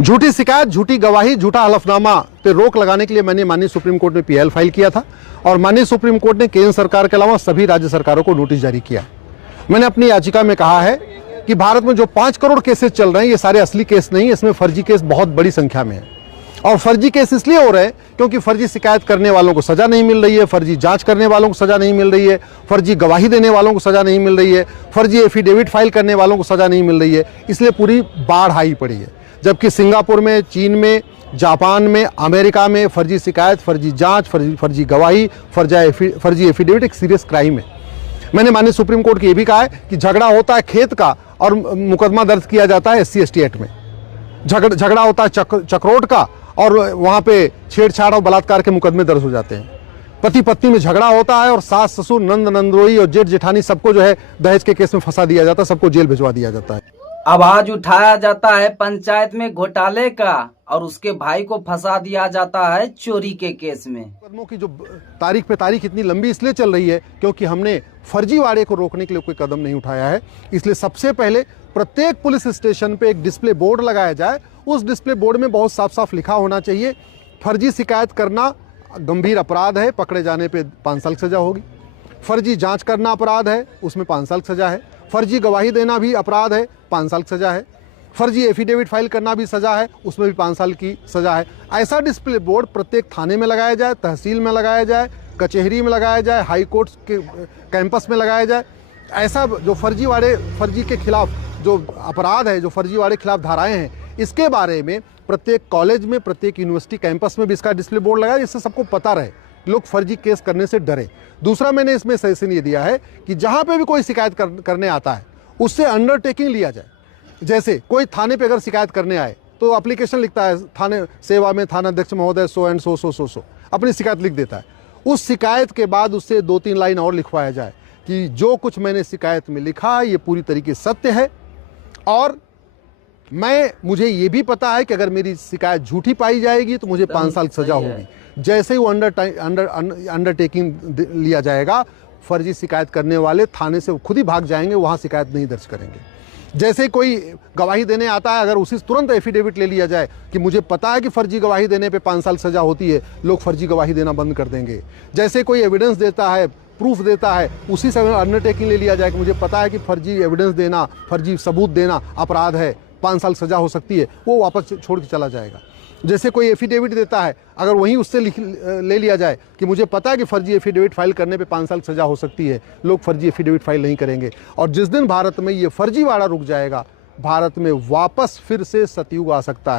झूठी शिकायत, झूठी गवाही, झूठा हलफनामा पे रोक लगाने के लिए मैंने माननीय सुप्रीम कोर्ट में पीएल फाइल किया था और माननीय सुप्रीम कोर्ट ने केंद्र सरकार के अलावा सभी राज्य सरकारों को नोटिस जारी किया। मैंने अपनी याचिका में कहा है कि भारत में जो 5 करोड़ केसेस चल रहे हैं ये सारे असली केस नहीं, इसमें फर्जी केस बहुत बड़ी संख्या में है। और फर्जी केस इसलिए हो रहे हैं क्योंकि फर्जी शिकायत करने वालों को सजा नहीं मिल रही है, फर्जी जांच करने वालों को सजा नहीं मिल रही है, फर्जी गवाही देने वालों को सजा नहीं मिल रही है, फर्जी एफिडेविट फाइल करने वालों को सजा नहीं मिल रही है। इसलिए पूरी बाढ़ आई पड़ी है। जबकि सिंगापुर में, चीन में, जापान में, अमेरिका में फर्जी शिकायत, फर्जी जांच, फर्जी गवाही, फर्जी एफिडेविट एक सीरियस क्राइम है। मैंने माननीय सुप्रीम कोर्ट को यह भी कहा है कि झगड़ा होता है खेत का और मुकदमा दर्ज किया जाता है SC/ST एक्ट में। झगड़ा होता है चक्रोट का और वहां पे छेड़छाड़ और बलात्कार के मुकदमे दर्ज हो जाते हैं। पति पत्नी में झगड़ा होता है और सास ससुर, नंद नंदोई और जेठ जेठानी सबको जो है दहेज के केस में फंसा दिया जाता है, सबको जेल भिजवा दिया जाता है। आवाज उठाया जाता है पंचायत में घोटाले का और उसके भाई को फंसा दिया जाता है चोरी के केस में। मुकदमों की जो तारीख पे तारीख इतनी लंबी इसलिए चल रही है क्योंकि हमने फर्जीवाड़े को रोकने के लिए कोई कदम नहीं उठाया है। इसलिए सबसे पहले प्रत्येक पुलिस स्टेशन पे एक डिस्प्ले बोर्ड लगाया जाए। उस डिस्प्ले बोर्ड में बहुत साफ साफ लिखा होना चाहिए, फर्जी शिकायत करना गंभीर अपराध है, पकड़े जाने पे 5 साल की सजा होगी। फर्जी जांच करना अपराध है, उसमें 5 साल की सजा है। फर्जी गवाही देना भी अपराध है, 5 साल की सजा है। फर्जी एफिडेविट फाइल करना भी सजा है, उसमें भी 5 साल की सजा है। ऐसा डिस्प्ले बोर्ड प्रत्येक थाने में लगाया जाए, तहसील में लगाया जाए, कचहरी में लगाया जाए, हाई कोर्ट के कैंपस में लगाया जाए। ऐसा जो फर्जी के खिलाफ जो अपराध है, जो फर्जीवाड़े के खिलाफ धाराएं हैं, इसके बारे में प्रत्येक कॉलेज में, प्रत्येक यूनिवर्सिटी कैंपस में भी इसका डिस्प्ले बोर्ड लगाया, जिससे सबको पता रहे, लोग फर्जी केस करने से डरे। दूसरा मैंने इसमें सजेशन ये दिया है कि जहां पे भी कोई शिकायत करने आता है उससे अंडरटेकिंग लिया जाए। जैसे कोई थाने पे अगर शिकायत करने आए तो एप्लीकेशन लिखता है, थाने सेवा में थानाध्यक्ष महोदय सो एंड सो अपनी शिकायत लिख देता है। उस शिकायत के बाद उससे 2-3 लाइन और लिखवाया जाए कि जो कुछ मैंने शिकायत में लिखा ये पूरी तरीके सत्य है और मुझे ये भी पता है कि अगर मेरी शिकायत झूठी पाई जाएगी तो मुझे 5 साल की सजा होगी। जैसे ही वो अंडरटेकिंग लिया जाएगा, फर्जी शिकायत करने वाले थाने से खुद ही भाग जाएंगे, वहां शिकायत नहीं दर्ज करेंगे। जैसे कोई गवाही देने आता है, अगर उसी तुरंत एफिडेविट ले लिया जाए कि मुझे पता है कि फर्जी गवाही देने पे 5 साल सजा होती है, लोग फर्जी गवाही देना बंद कर देंगे। जैसे कोई एविडेंस देता है, प्रूफ देता है, उसी से अंडरटेकिंग ले लिया जाए कि मुझे पता है कि फर्जी एविडेंस देना, फर्जी सबूत देना अपराध है, 5 साल सजा हो सकती है, वो वापस छोड़ के चला जाएगा। जैसे कोई एफिडेविट देता है, अगर वहीं उससे ले लिया जाए कि मुझे पता है कि फर्जी एफिडेविट फाइल करने पे 5 साल सजा हो सकती है, लोग फर्जी एफिडेविट फाइल नहीं करेंगे। और जिस दिन भारत में ये फर्जीवाड़ा रुक जाएगा, भारत में वापस फिर से सतयुग आ सकता है।